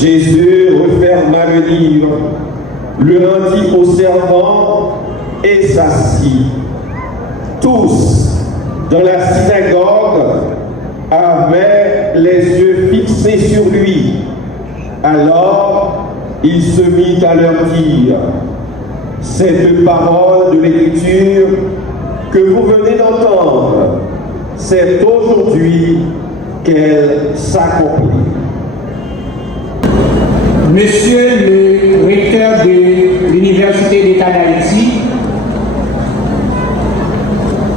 Jésus referma le livre, le rendit au servant et s'assit. Tous, dans la synagogue, avaient les yeux fixés sur lui. Alors, il se mit à leur dire: cette parole de l'Écriture que vous venez d'entendre, c'est aujourd'hui qu'elle s'accomplit. Monsieur le recteur de l'Université d'État d'Haïti,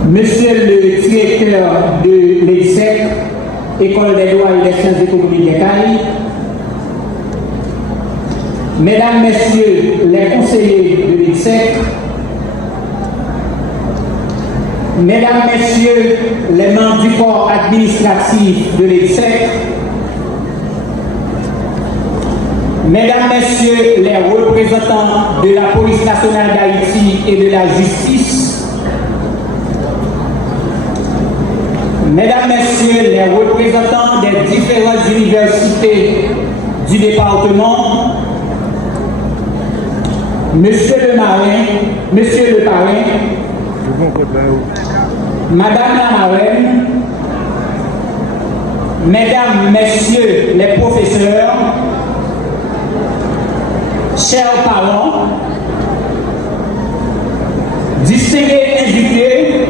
Monsieur le directeur de l'EDSEC, École des droits et des sciences économiques des Caraïbes, Mesdames, Messieurs les conseillers de l'EDSEC, Mesdames, Messieurs les membres du corps administratif de l'EDSEC, Mesdames, Messieurs les représentants de la police nationale d'Haïti et de la justice, Mesdames, Messieurs les représentants des différentes universités du département, Monsieur le Marin, Monsieur le Parrain, Madame la Marraine, Mesdames, Messieurs les professeurs, chers parents, distingués invités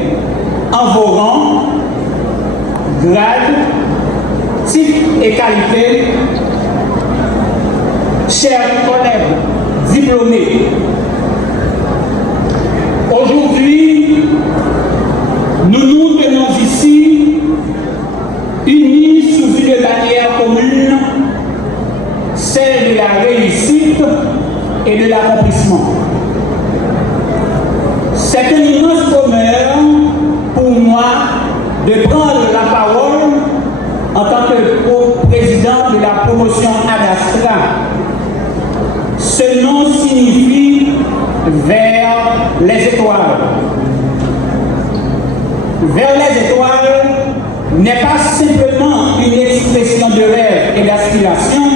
en vos rangs, grades, types et qualités, chers collègues diplômés, aujourd'hui, nous nous tenons ici, unis sous une bannière commune, celle de la réussite et de l'accomplissement. C'est un immense honneur pour moi de prendre la parole en tant que président de la promotion ADASTRA. Ce nom signifie vers les étoiles. Vers les étoiles n'est pas simplement une expression de rêve et d'aspiration,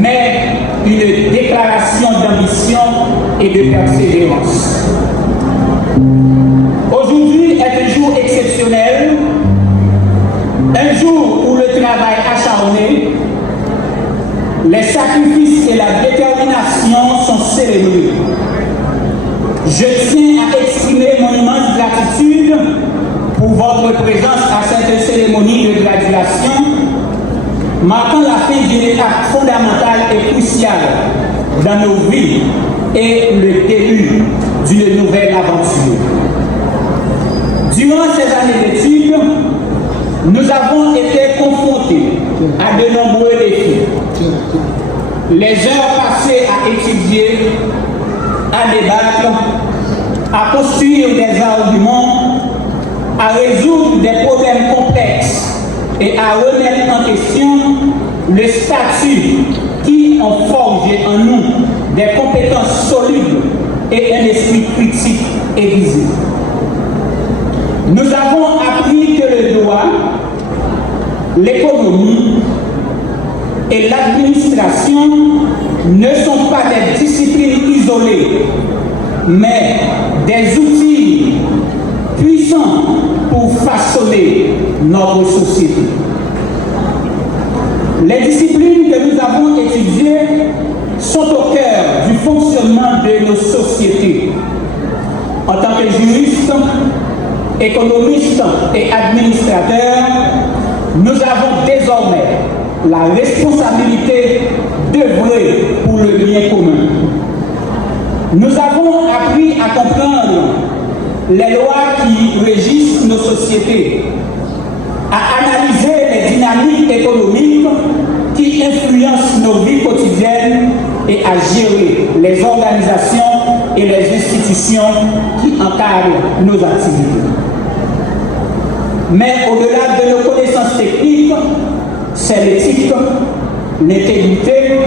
mais une déclaration d'ambition et de persévérance. Aujourd'hui est un jour exceptionnel, un jour où le travail acharné, les sacrifices et la détermination sont célébrés. Je tiens à exprimer mon immense gratitude pour votre présence à cette cérémonie de graduation, marquant la fin d'une étape fondamentale et cruciale dans nos vies et le début d'une nouvelle aventure. Durant ces années d'études, nous avons été confrontés à de nombreux défis. Les heures passées à étudier, à débattre, à construire des arguments, à résoudre des problèmes complexes et à remettre en question le statut qui ont forgé en nous des compétences solides et un esprit critique aiguisé. Nous avons appris que le droit, l'économie et l'administration ne sont pas des disciplines isolées, mais des outils puissants pour façonner notre société. Les disciplines que nous avons étudiées sont au cœur du fonctionnement de nos sociétés. En tant que juristes, économistes et administrateurs, nous avons désormais la responsabilité d'œuvrer pour le bien commun. Nous avons appris à comprendre les lois qui régissent nos sociétés, à analyser les dynamiques économiques qui influencent nos vies quotidiennes et à gérer les organisations et les institutions qui encadrent nos activités. Mais au-delà de nos connaissances techniques, c'est l'éthique, l'intégrité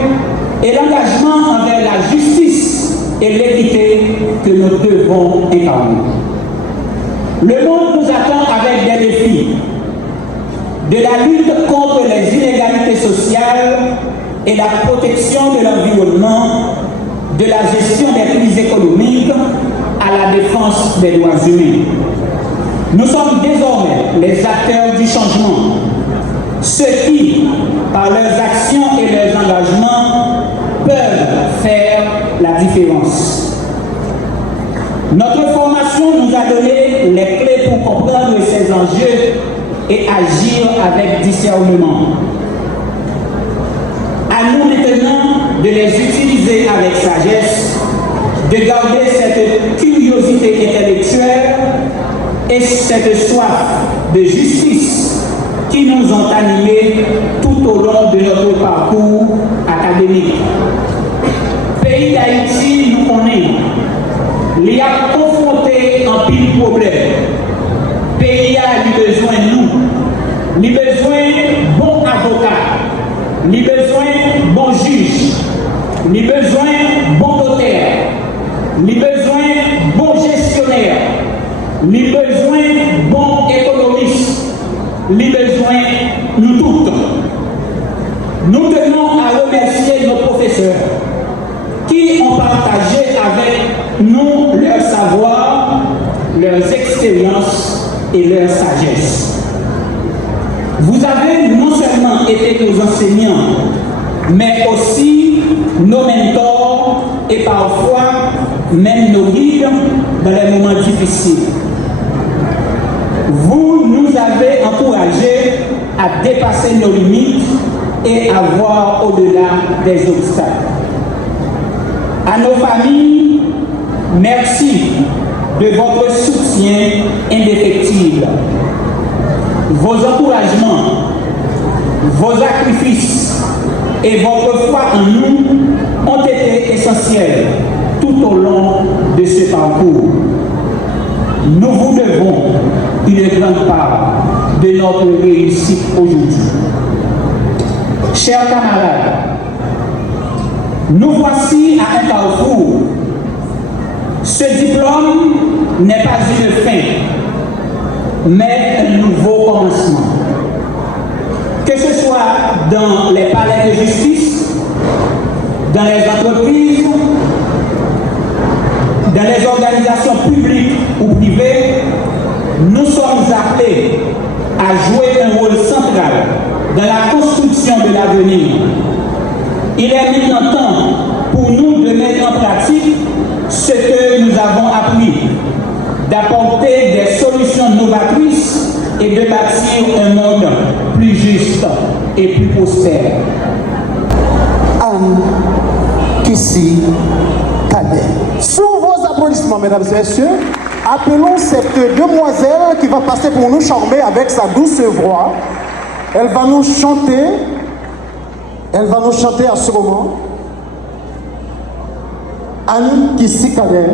et l'engagement envers la justice et l'équité que nous devons incarner. Le monde nous attend avec des défis, de la lutte contre les inégalités sociales et la protection de l'environnement, de la gestion des crises économiques à la défense des droits humains. Nous sommes désormais les acteurs du changement, ceux qui, par leurs actions et leurs engagements, peuvent faire la différence. Notre formation nous a donné les clés pour comprendre ces enjeux et agir avec discernement. À nous maintenant de les utiliser avec sagesse, de garder cette curiosité intellectuelle et cette soif de justice qui nous ont animés tout au long de notre parcours académique. Pays d'Haïti, nous connaissons. Il y a confronté en pile problème. Pays a besoin de nous. Il a besoin de bons avocats. Il a besoin de bons juges. Il a besoin de bons notaires. Il a besoin de bons gestionnaires. Il a besoin de bons économistes. Il a besoin de nous toutes. Nous tenons à remercier nos professeurs qui ont partagé avec nous leur savoir, leurs expériences et leur sagesse. Vous avez non seulement été nos enseignants, mais aussi nos mentors et parfois même nos guides dans les moments difficiles. Vous nous avez encouragés à dépasser nos limites et à voir au-delà des obstacles. À nos familles, merci de votre soutien indéfectible. Vos encouragements, vos sacrifices et votre foi en nous ont été essentiels tout au long de ce parcours. Nous vous devons une grande part de notre réussite aujourd'hui. Chers camarades, nous voici à un carrefour. Ce diplôme n'est pas une fin, mais un nouveau commencement. Que ce soit dans les palais de justice, dans les entreprises, dans les organisations publiques ou privées, nous sommes appelés à jouer un rôle central dans la construction de l'avenir. Il est maintenant temps pour nous de mettre en pratique ce que nous avons appris, d'apporter des solutions novatrices et de bâtir un monde plus juste et plus prospère. Anne Kissi Cadet. Sous vos applaudissements, mesdames et messieurs, appelons cette demoiselle qui va passer pour nous charmer avec sa douce voix. Elle va nous chanter à ce moment. Anne Kissi Cadet.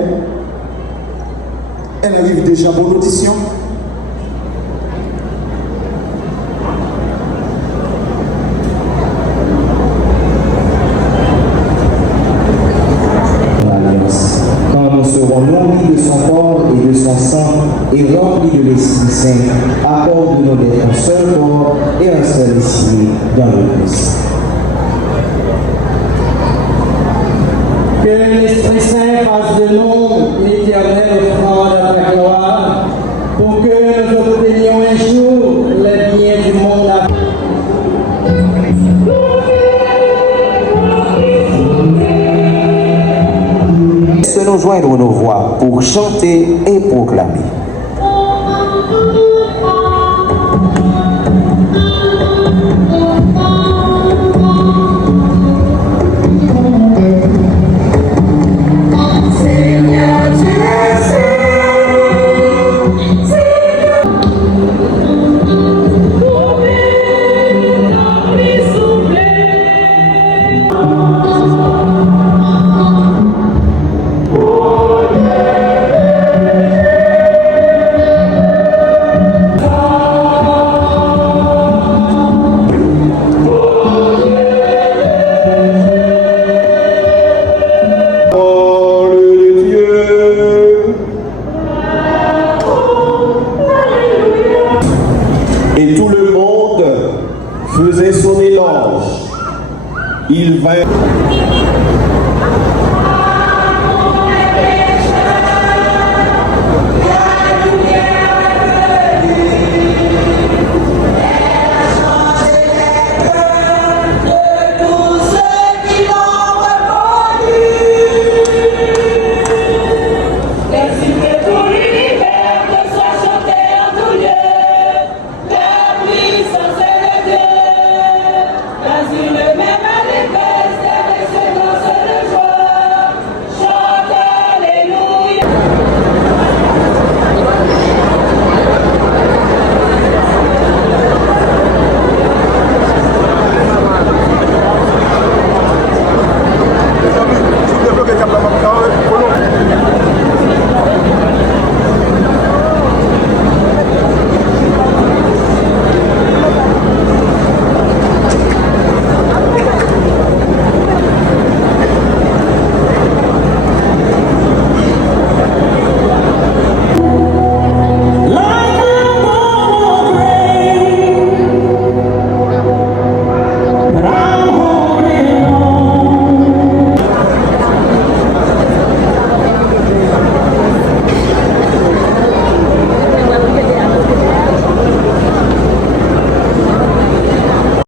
Elle arrive déjà pour l'audition. Quand nous serons nourris de son corps et de son sang et remplis de l'Esprit Saint, accorde-nous d'être un seul corps et un seul esprit dans le Christ. Que l'Esprit Saint fasse de nous l'éternelle offrande à ta gloire, pour que nous obtenions un jour les biens du monde à Se nous joindre nos voix pour chanter et proclamer.